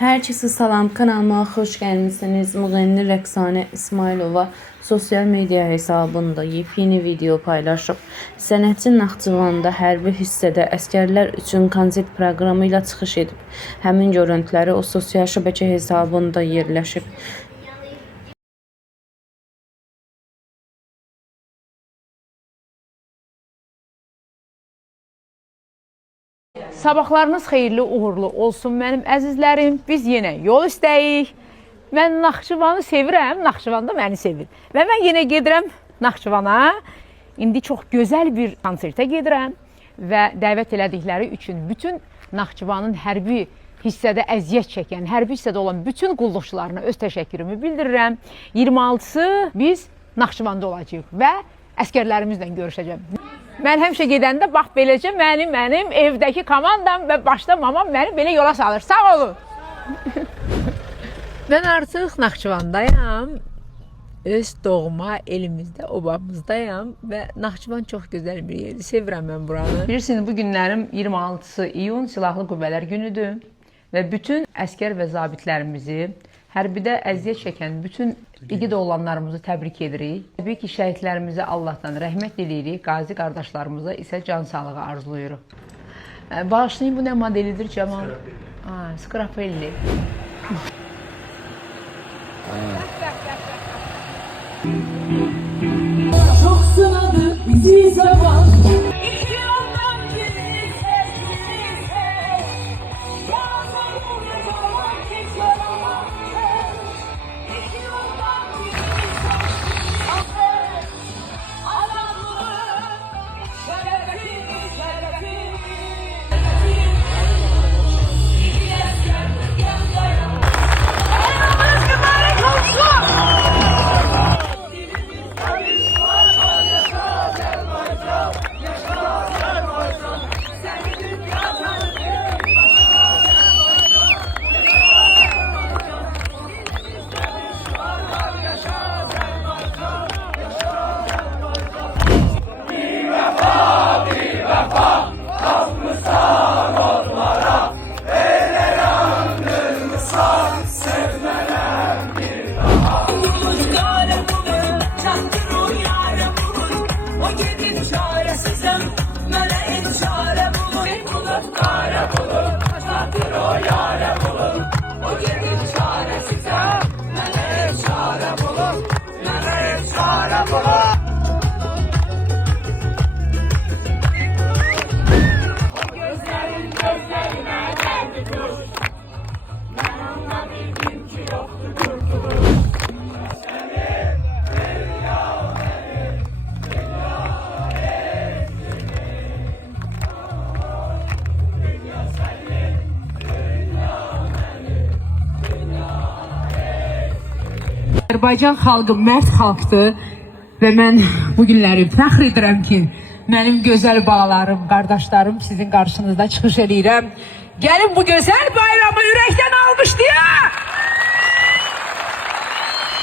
Herkese salam, kanalıma hoş gəlmisiniz. Müğənni Rəqsanə İsmailova sosyal medya hesabında yepyeni video paylaşıb. Sənətçi Naxçıvanda hərbi hissədə əskərlər üçün konsert proqramı ilə çıxış edib. Həmin görüntüləri o sosial şəbəkə hesabında yerləşib. Sabahlarınız xeyirli, uğurlu olsun mənim əzizlərim. Biz yenə yol üstəyik. Mən Naxçıvanı sevirəm, Naxçıvan da məni sevir. Və mən yenə gedirəm Naxçıvana. İndi çox gözəl bir konsertə gedirəm və dəvət elədikləri üçün bütün Naxçıvanın hərbi hissədə əziyyət çəkən, hərbi hissədə olan bütün qulluqçularına öz təşəkkürümü bildirirəm. 26-sı biz Naxçıvanda olacağıq və əskərlərimizlə görüşəcəm. Mən həmişə gedəndə bax beləcə mənim evdəki komandam və başda mamam məni belə yola salır. Sağ olun. Mən artıq Naxçıvandayam. Öz doğma elimizdə, obamızdayam və Naxçıvan çox gözəl bir yerdir. Sevirəm mən buranı. Bilirsiniz, bu günlərim 26 iyun Silahlı Qüvvələr günüdür və bütün əskər və zabitlərimizi, hərbidə əziyyət çəkən bütün igid oğlanlarımızı təbrik edirik. Təbii ki, şəhidlərimizə Allahdan rəhmət diləyirik, qazi qardaşlarımıza isə can sağlığı arzuluyuruq. Bağışlayın, bu nə modelidir Cəmal? Skrapelli. Çok sınadı bizi zaman. Azərbaycan xalqı mərd xalqdır və mən bu günləri fəxr edirəm ki, mənim gözəl balalarım, qardaşlarım sizin qarşınızda çıxış edirəm. Gəlin bu gözəl bayramı ürəkdən alqışlayaq.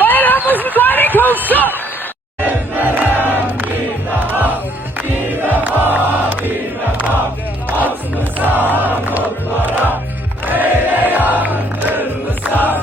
Bayramımız mübarək olsun. Bir defa, atmısan otlara, eyle yandırmısan,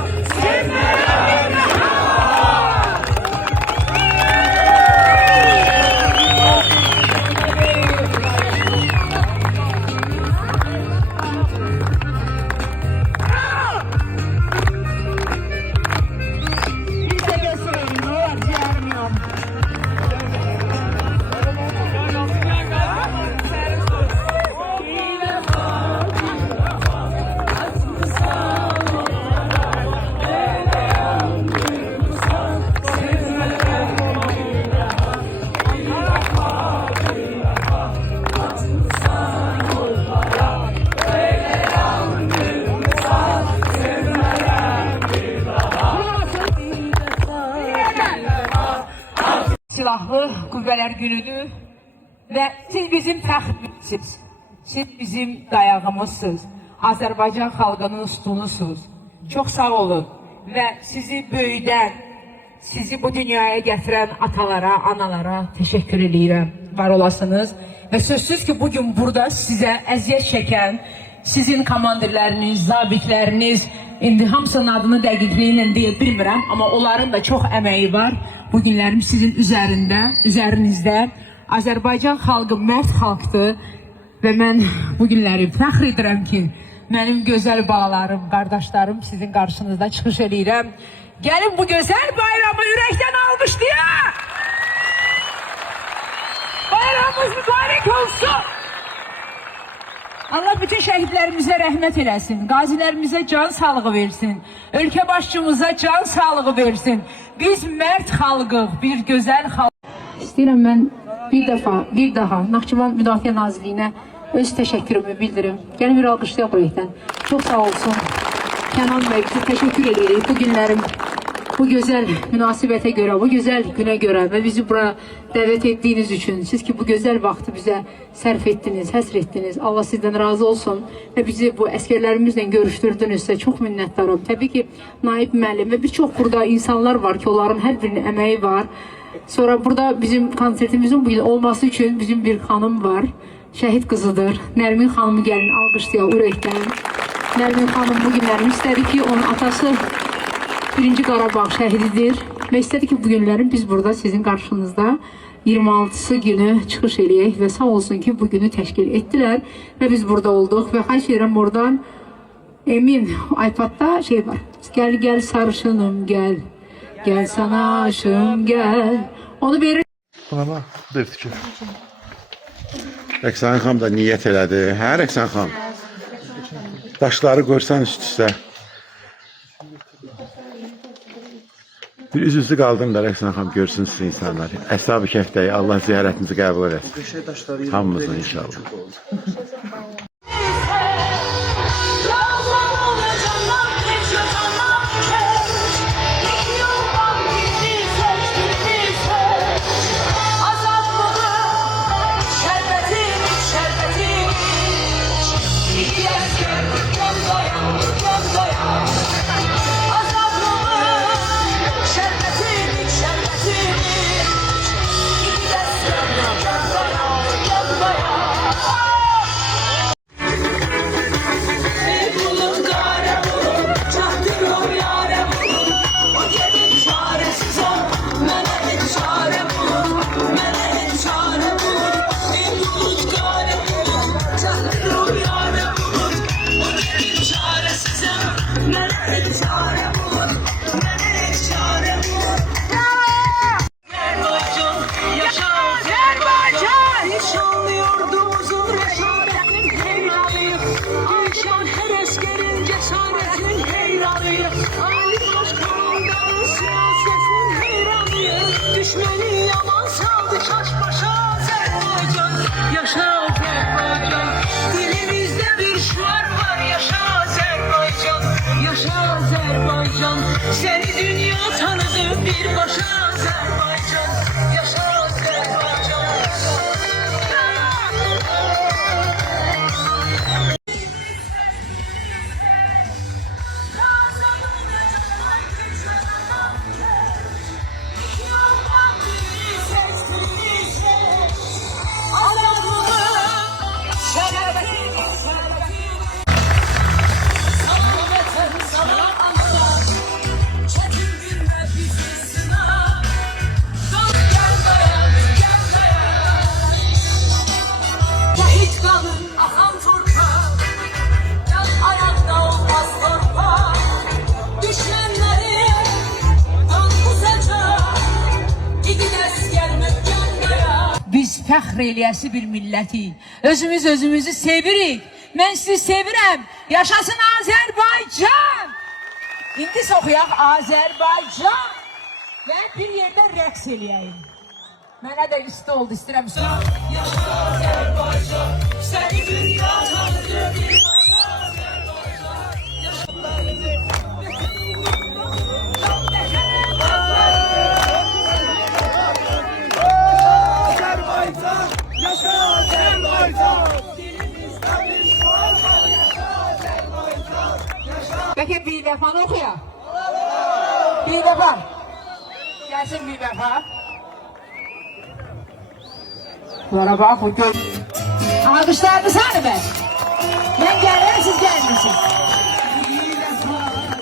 Silahlı Qüvvələr günüdür və siz bizim fəxrimizsiniz, siz bizim dayağımızsınız, Azərbaycan xalqının üstunusunuz. Çox sağ olun və sizi böyüdən, sizi bu dünyaya gətirən atalara, analara təşəkkür edirəm. Var olasınız və sözsüz ki, bugün burada sizə əziyyət çəkən sizin komandirləriniz, zabitləriniz indi hamısının adını dəqiqliyi ilə deyə bilmirəm, amma onların da çox əməyi var. Bu günlərim sizin üzərinizdə. Azərbaycan xalqı mərd xalqdır və mən bu günləri fəxr edirəm ki, mənim gözəl balalarım, qardaşlarım sizin qarşınızda çıxış edirəm. Gəlin bu gözəl bayramı ürəkdən alqışlayaq. Bayramımız mübarək olsun. Allah bütün şəhidlərimizə rəhmət eləsin, qazilərimizə can sağlığı versin, ölkə başçımıza can sağlığı versin. Biz mərd xalqıq, bir gözəl xalq. İstəyirəm mən bir daha Naxçıvan Müdafiə Nazirliyinə öz təşəkkürümü bildirim. Gəlin bir alqışlayaq ürəkdən. Çox sağ olsun. Kənan bəy, bizə təşəkkür edirik bu günlərim. Bu gözəl münasibətə görə, bu gözəl günə görə və bizi bura dəvət etdiyiniz üçün, siz ki bu gözəl vaxtı bizə sərf etdiniz, həsr etdiniz. Allah sizdən razı olsun və bizi bu əsgərlərimizlə görüşdürdünüzsə çox minnətdaram. Təbii ki, Naib müəllim və bir çox burada insanlar var ki, onların hər birinin əməyi var. Sonra burada bizim konsertimizin bu gün olması üçün bizim bir xanım var, şəhid qızıdır. Nərmin xanımı gəlin alqışlayaq ürəkdən. Nərmin xanım bu günlərim istədi ki, onun atası 1-ci Qarabağ şəhididir və istədi ki, bu günlərin biz burada sizin qarşınızda 26-sı günü çıxış eləyək və sağ olsun ki, bu günü təşkil etdilər və biz burada olduq və xahiş edirəm oradan Emin iPad'da şey var, gəl sarışınım gəl, gəl sana aşığım gəl, onu verir. Buna bax, bir fikir. Rəqsan xanım da niyyət elədi. Hə, Rəqsan xanım? Daşları qoysan üst-üstə. Bir üz-üzü qaldım da Rəqsan xanım görsün siz insanlar. Əshab-ı Kəfdəyi Allah ziyarətinizi qəbul eləsin. Hamımızın inşallah. Seni dünya tanıdı bir başa Azerbaycan. Yaşa Azerbaycan. Biz fəxr eləyəsi bir millətik. Özümüzü sevirik. Mən sizi sevirəm. Yaşasın Azərbaycan. İndi oxuyaq Azərbaycan. Və bir yerdə rəqs eləyəyim. Mənə də üstü oldu, istəyirəm üstü. Yaşa Azerbaycan. Seni dünya tanıdı bir başa Azerbaycan. Yaşa Peki bir defa okuya. Bir defa. Gelsin bir defa. Bana bak bu göz. Alkışlar mı sana ben? Ben gelirim siz gelmişsiniz. Bir defa.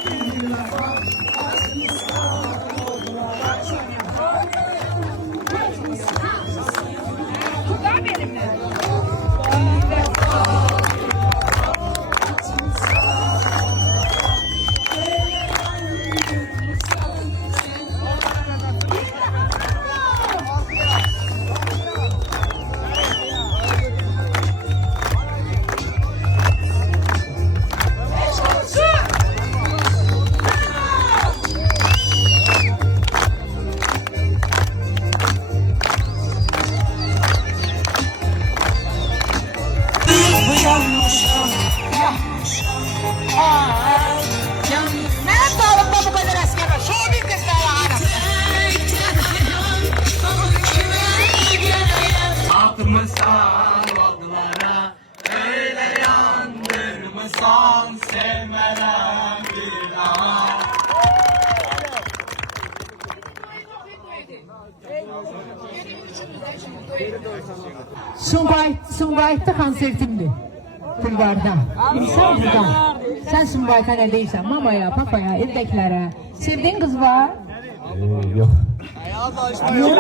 Zahiddə konsertimdir. Bulvarda. İnsan burada. Sən Sumbayka nə deyirsən? Mamaya, papaya, evdəkilərə. Sevdiğin qız var? Yok. Yok.